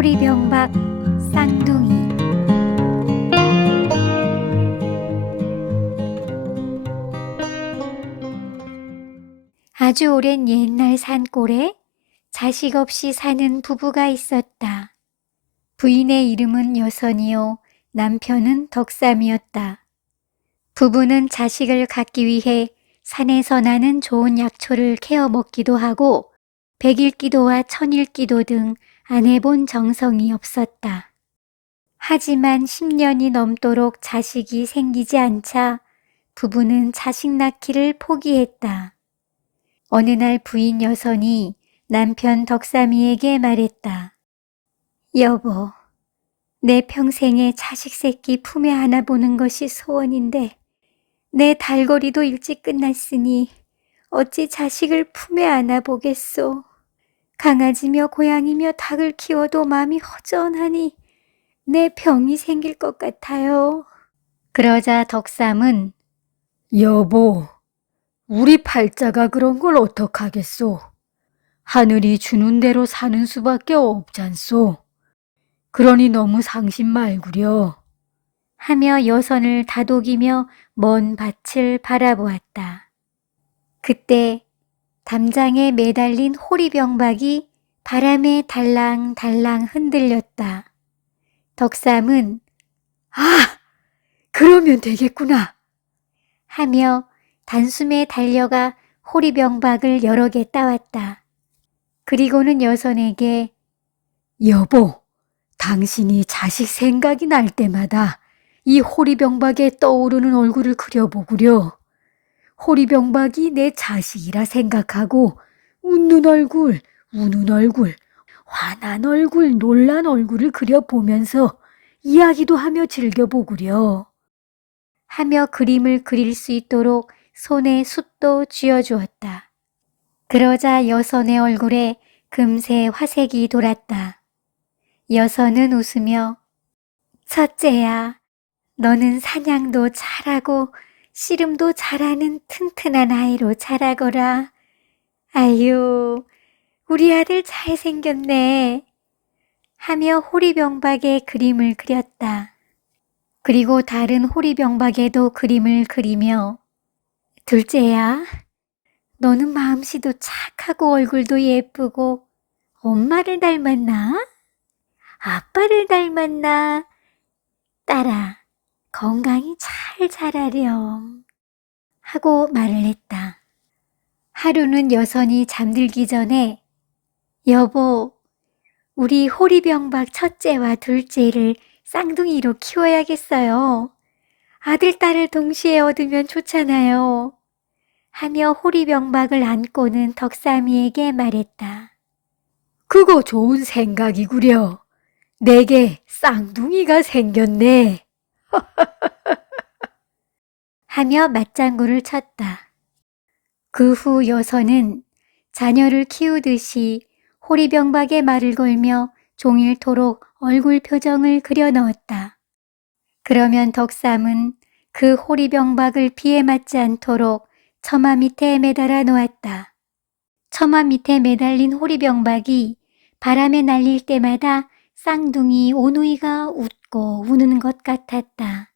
호리병박 쌍둥이. 아주 오랜 옛날 산골에 자식 없이 사는 부부가 있었다. 부인의 이름은 여선이요, 남편은 덕삼이었다. 부부는 자식을 갖기 위해 산에서 나는 좋은 약초를 캐어 먹기도 하고 백일기도와 천일기도 등 안 해본 정성이 없었다. 하지만 10년이 넘도록 자식이 생기지 않자 부부는 자식 낳기를 포기했다. 어느 날 부인 여선이 남편 덕삼이에게 말했다. 여보, 내 평생에 자식 새끼 품에 안아보는 것이 소원인데 내 달거리도 일찍 끝났으니 어찌 자식을 품에 안아보겠소. 강아지며 고양이며 닭을 키워도 마음이 허전하니 내 병이 생길 것 같아요. 그러자 덕삼은 여보, 우리 팔자가 그런 걸 어떡하겠소. 하늘이 주는 대로 사는 수밖에 없잖소. 그러니 너무 상심 말구려. 하며 여선을 다독이며 먼 밭을 바라보았다. 그때 담장에 매달린 호리병박이 바람에 달랑달랑 흔들렸다. 덕삼은 아, 그러면 되겠구나 하며 단숨에 달려가 호리병박을 여러 개 따왔다. 그리고는 여선에게 여보, 당신이 자식 생각이 날 때마다 이 호리병박에 떠오르는 얼굴을 그려보구려. 호리병박이 내 자식이라 생각하고 웃는 얼굴, 우는 얼굴, 화난 얼굴, 놀란 얼굴을 그려보면서 이야기도 하며 즐겨보구려. 하며 그림을 그릴 수 있도록 손에 숯도 쥐어주었다. 그러자 여선의 얼굴에 금세 화색이 돌았다. 여선은 웃으며 첫째야, 너는 사냥도 잘하고 씨름도 잘하는 튼튼한 아이로 자라거라. 아유, 우리 아들 잘생겼네. 하며 호리병박에 그림을 그렸다. 그리고 다른 호리병박에도 그림을 그리며 둘째야, 너는 마음씨도 착하고 얼굴도 예쁘고 엄마를 닮았나? 아빠를 닮았나? 딸아, 건강히 잘 자라렴. 하고 말을 했다. 하루는 여선이 잠들기 전에 여보, 우리 호리병박 첫째와 둘째를 쌍둥이로 키워야겠어요. 아들, 딸을 동시에 얻으면 좋잖아요. 하며 호리병박을 안고는 덕삼이에게 말했다. 그거 좋은 생각이구려. 내게 쌍둥이가 생겼네. 하며 맞장구를 쳤다. 그 후 여선은 자녀를 키우듯이 호리병박에 말을 걸며 종일토록 얼굴 표정을 그려 넣었다. 그러면 덕삼은 그 호리병박을 비에 맞지 않도록 처마 밑에 매달아 놓았다. 처마 밑에 매달린 호리병박이 바람에 날릴 때마다 쌍둥이 오누이가 웃고 우는 것 같았다.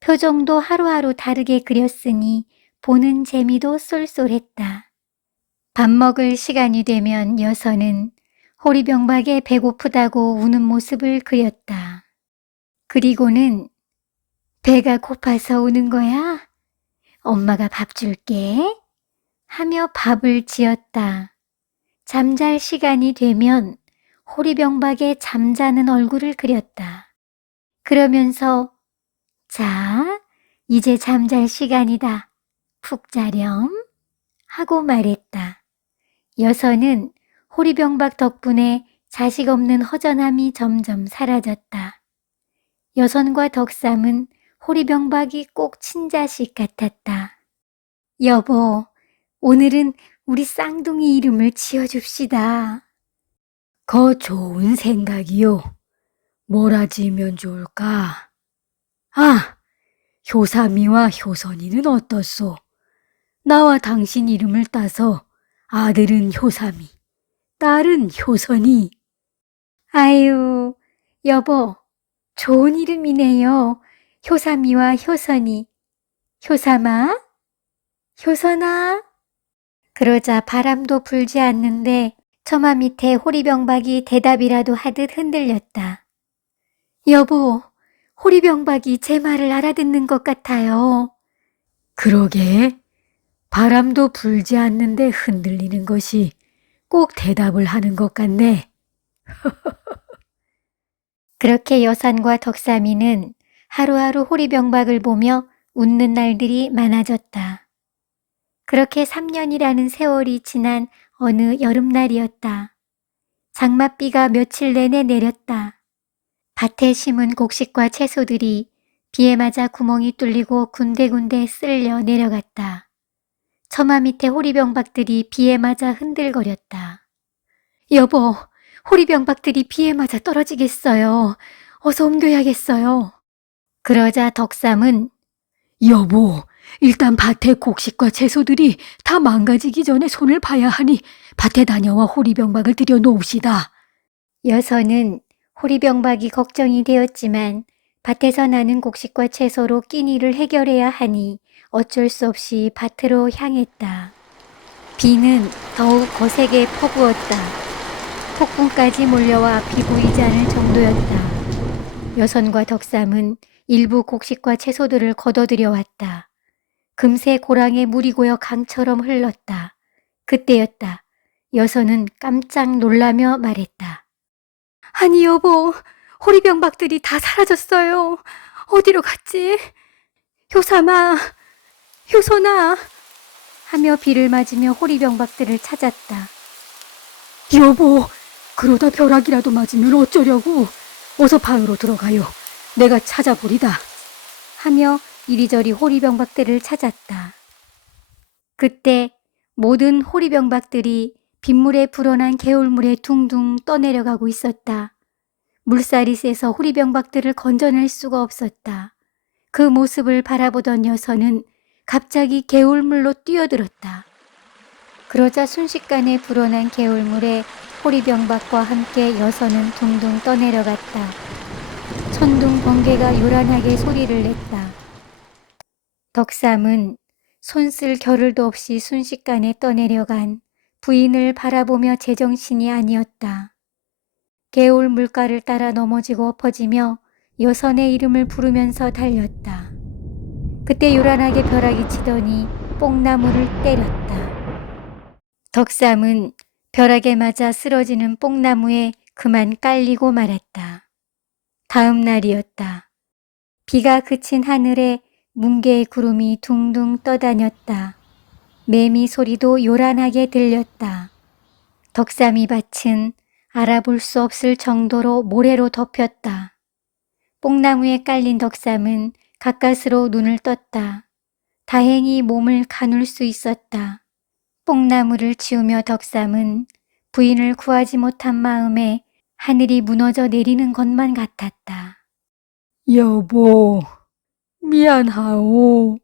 표정도 하루하루 다르게 그렸으니 보는 재미도 쏠쏠했다. 밥 먹을 시간이 되면 여선은 호리병박에 배고프다고 우는 모습을 그렸다. 그리고는 배가 고파서 우는 거야? 엄마가 밥 줄게. 하며 밥을 지었다. 잠잘 시간이 되면 호리병박에 잠자는 얼굴을 그렸다. 그러면서 자, 이제 잠잘 시간이다. 푹 자렴. 하고 말했다. 여선은 호리병박 덕분에 자식 없는 허전함이 점점 사라졌다. 여선과 덕삼은 호리병박이 꼭 친자식 같았다. 여보, 오늘은 우리 쌍둥이 이름을 지어줍시다. 거 좋은 생각이요. 뭐라 지으면 좋을까? 아, 효삼이와 효선이는 어떻소? 나와 당신 이름을 따서 아들은 효삼이, 딸은 효선이. 아유, 여보, 좋은 이름이네요. 효삼이와 효선이. 효삼아? 효선아? 그러자 바람도 불지 않는데 처마 밑에 호리병박이 대답이라도 하듯 흔들렸다. 여보, 호리병박이 제 말을 알아듣는 것 같아요. 그러게, 바람도 불지 않는데 흔들리는 것이 꼭 대답을 하는 것 같네. 그렇게 여산과 덕삼이는 하루하루 호리병박을 보며 웃는 날들이 많아졌다. 그렇게 3년이라는 세월이 지난 어느 여름날이었다. 장맛비가 며칠 내내 내렸다. 밭에 심은 곡식과 채소들이 비에 맞아 구멍이 뚫리고 군데군데 쓸려 내려갔다. 처마 밑에 호리병박들이 비에 맞아 흔들거렸다. 여보, 호리병박들이 비에 맞아 떨어지겠어요. 어서 옮겨야겠어요. 그러자 덕삼은 여보, 일단 밭의 곡식과 채소들이 다 망가지기 전에 손을 봐야 하니 밭에 다녀와 호리병박을 들여놓읍시다. 여선은 호리병박이 걱정이 되었지만 밭에서 나는 곡식과 채소로 끼니를 해결해야 하니 어쩔 수 없이 밭으로 향했다. 비는 더욱 거세게 퍼부었다. 폭풍까지 몰려와 비 보이지 않을 정도였다. 여선과 덕삼은 일부 곡식과 채소들을 걷어들여 왔다. 금세 고랑에 물이 고여 강처럼 흘렀다. 그때였다. 여선은 깜짝 놀라며 말했다. 아니 여보, 호리병박들이 다 사라졌어요. 어디로 갔지? 효삼아, 효선아 하며 비를 맞으며 호리병박들을 찾았다. 여보, 그러다 벼락이라도 맞으면 어쩌려고. 어서 방으로 들어가요. 내가 찾아보리다. 하며 이리저리 호리병박들을 찾았다. 그때 모든 호리병박들이 빗물에 불어난 개울물에 둥둥 떠내려가고 있었다. 물살이 세서 호리병박들을 건져낼 수가 없었다. 그 모습을 바라보던 여선은 갑자기 개울물로 뛰어들었다. 그러자 순식간에 불어난 개울물에 호리병박과 함께 여선은 둥둥 떠내려갔다. 천둥 번개가 요란하게 소리를 냈다. 덕삼은 손쓸 겨를도 없이 순식간에 떠내려간 부인을 바라보며 제정신이 아니었다. 개울 물가를 따라 넘어지고 엎어지며 여선의 이름을 부르면서 달렸다. 그때 요란하게 벼락이 치더니 뽕나무를 때렸다. 덕삼은 벼락에 맞아 쓰러지는 뽕나무에 그만 깔리고 말았다. 다음 날이었다. 비가 그친 하늘에 뭉게의 구름이 둥둥 떠다녔다. 매미 소리도 요란하게 들렸다. 덕삼이 밭은 알아볼 수 없을 정도로 모래로 덮였다. 뽕나무에 깔린 덕삼은 가까스로 눈을 떴다. 다행히 몸을 가눌 수 있었다. 뽕나무를 치우며 덕삼은 부인을 구하지 못한 마음에 하늘이 무너져 내리는 것만 같았다. 여보, 미안하오.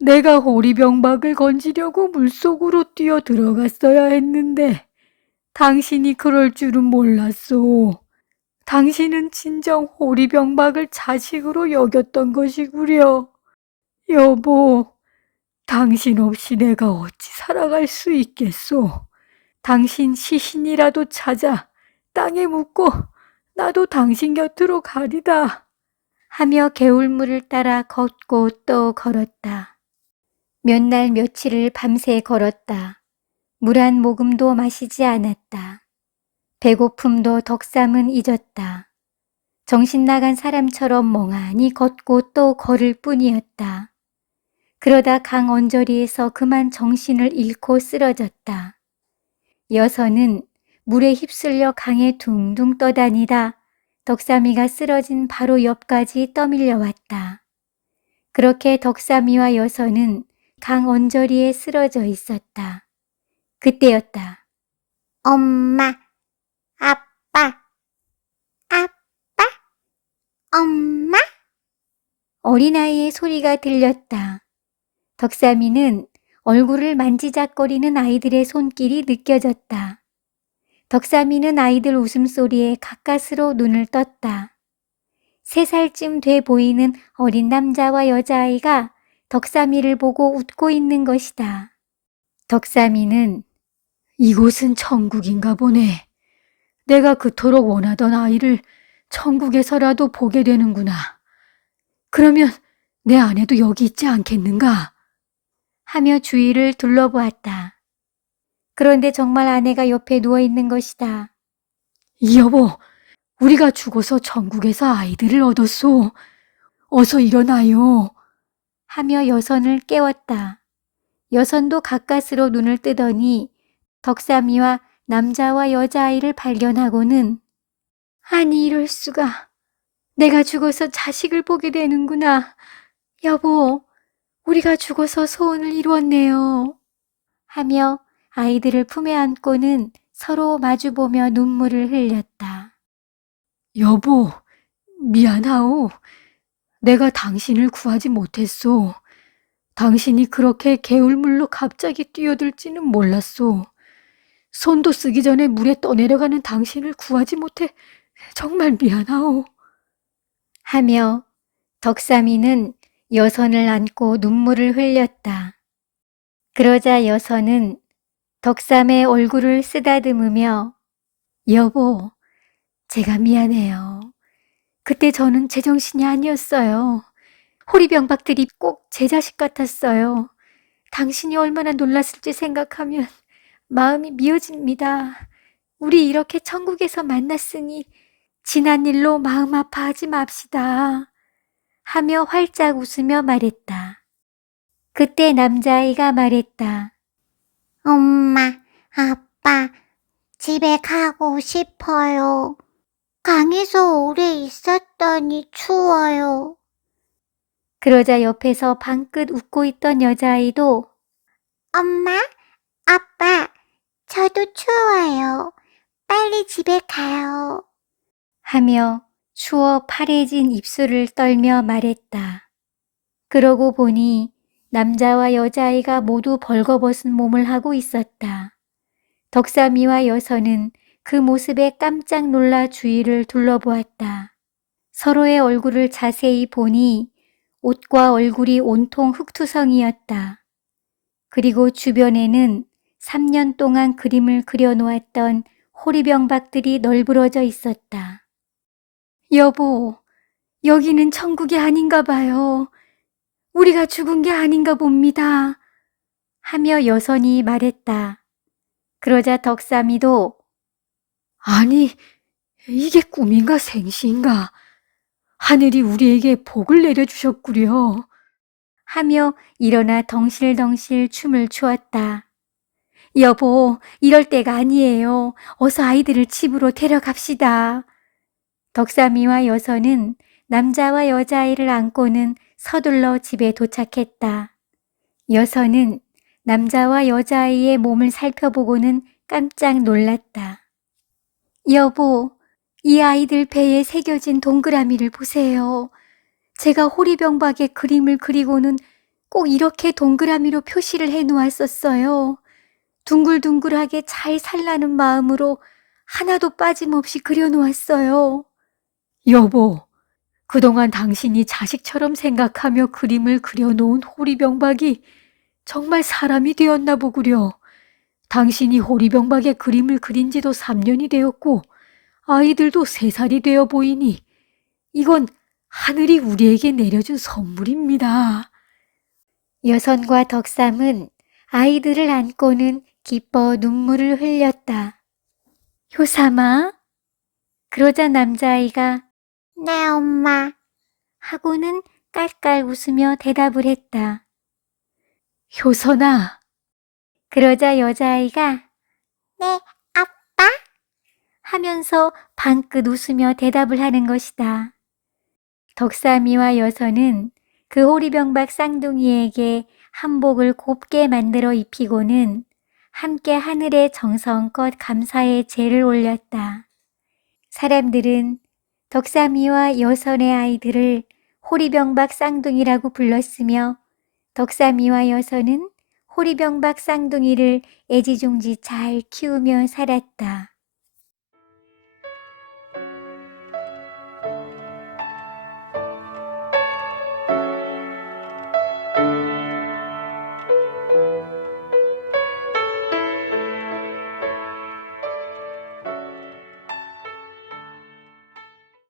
내가 호리병박을 건지려고 물속으로 뛰어 들어갔어야 했는데 당신이 그럴 줄은 몰랐소. 당신은 진정 호리병박을 자식으로 여겼던 것이구려. 여보, 당신 없이 내가 어찌 살아갈 수 있겠소. 당신 시신이라도 찾아 땅에 묻고 나도 당신 곁으로 가리다. 하며 개울물을 따라 걷고 또 걸었다. 몇 날 며칠을 밤새 걸었다. 물 한 모금도 마시지 않았다. 배고픔도 덕삼은 잊었다. 정신 나간 사람처럼 멍하니 걷고 또 걸을 뿐이었다. 그러다 강 언저리에서 그만 정신을 잃고 쓰러졌다. 여선은 물에 휩쓸려 강에 둥둥 떠다니다 덕삼이가 쓰러진 바로 옆까지 떠밀려 왔다. 그렇게 덕삼이와 여선은 강 언저리에 쓰러져 있었다. 그때였다. 엄마, 아빠, 아빠, 엄마? 어린아이의 소리가 들렸다. 덕삼이는 얼굴을 만지작거리는 아이들의 손길이 느껴졌다. 덕삼이는 아이들 웃음소리에 가까스로 눈을 떴다. 3살쯤 돼 보이는 어린 남자와 여자아이가 덕삼이를 보고 웃고 있는 것이다. 덕삼이는 이곳은 천국인가 보네. 내가 그토록 원하던 아이를 천국에서라도 보게 되는구나. 그러면 내 아내도 여기 있지 않겠는가? 하며 주위를 둘러보았다. 그런데 정말 아내가 옆에 누워 있는 것이다. 여보, 우리가 죽어서 천국에서 아이들을 얻었소. 어서 일어나요. 하며 여선을 깨웠다. 여선도 가까스로 눈을 뜨더니 덕삼이와 남자와 여자아이를 발견하고는 아니 이럴 수가. 내가 죽어서 자식을 보게 되는구나. 여보, 우리가 죽어서 소원을 이루었네요. 하며 아이들을 품에 안고는 서로 마주보며 눈물을 흘렸다. 여보, 미안하오. 내가 당신을 구하지 못했소. 당신이 그렇게 개울물로 갑자기 뛰어들지는 몰랐소. 손도 쓰기 전에 물에 떠내려가는 당신을 구하지 못해 정말 미안하오. 하며 덕삼이는 여선을 안고 눈물을 흘렸다. 그러자 여선은 덕삼의 얼굴을 쓰다듬으며 여보, 제가 미안해요. 그때 저는 제정신이 아니었어요. 호리병박들이 꼭 제 자식 같았어요. 당신이 얼마나 놀랐을지 생각하면 마음이 미어집니다. 우리 이렇게 천국에서 만났으니 지난 일로 마음 아파하지 맙시다. 하며 활짝 웃으며 말했다. 그때 남자아이가 말했다. 엄마, 아빠, 집에 가고 싶어요. 강에서 오래 있었더니 추워요. 그러자 옆에서 방긋 웃고 있던 여자아이도 엄마, 아빠, 저도 추워요. 빨리 집에 가요. 하며 추워 파래진 입술을 떨며 말했다. 그러고 보니 남자와 여자아이가 모두 벌거벗은 몸을 하고 있었다. 덕삼이와 여선은 그 모습에 깜짝 놀라 주위를 둘러보았다. 서로의 얼굴을 자세히 보니 옷과 얼굴이 온통 흙투성이었다. 그리고 주변에는 3년 동안 그림을 그려놓았던 호리병박들이 널브러져 있었다. 여보, 여기는 천국이 아닌가 봐요. 우리가 죽은 게 아닌가 봅니다. 하며 여선이 말했다. 그러자 덕삼이도 아니, 이게 꿈인가 생시인가? 하늘이 우리에게 복을 내려주셨구려. 하며 일어나 덩실덩실 춤을 추었다. 여보, 이럴 때가 아니에요. 어서 아이들을 집으로 데려갑시다. 덕삼이와 여선은 남자와 여자아이를 안고는 서둘러 집에 도착했다. 여선은 남자와 여자아이의 몸을 살펴보고는 깜짝 놀랐다. 여보, 이 아이들 배에 새겨진 동그라미를 보세요. 제가 호리병박의 그림을 그리고는 꼭 이렇게 동그라미로 표시를 해놓았었어요. 둥글둥글하게 잘 살라는 마음으로 하나도 빠짐없이 그려놓았어요. 여보, 그동안 당신이 자식처럼 생각하며 그림을 그려놓은 호리병박이 정말 사람이 되었나 보구려. 당신이 호리병박의 그림을 그린 지도 3년이 되었고 아이들도 3살이 되어 보이니 이건 하늘이 우리에게 내려준 선물입니다. 여선과 덕삼은 아이들을 안고는 기뻐 눈물을 흘렸다. 효삼아? 그러자 남자아이가 네, 엄마. 하고는 깔깔 웃으며 대답을 했다. 효선아, 그러자 여자아이가 네, 아빠. 하면서 방긋 웃으며 대답을 하는 것이다. 덕삼이와 여선은 그 호리병박 쌍둥이에게 한복을 곱게 만들어 입히고는 함께 하늘에 정성껏 감사의 제를 올렸다. 사람들은 덕삼이와 여선의 아이들을 호리병박 쌍둥이라고 불렀으며 덕삼이와 여선은 호리병박 쌍둥이를 애지중지 잘 키우며 살았다.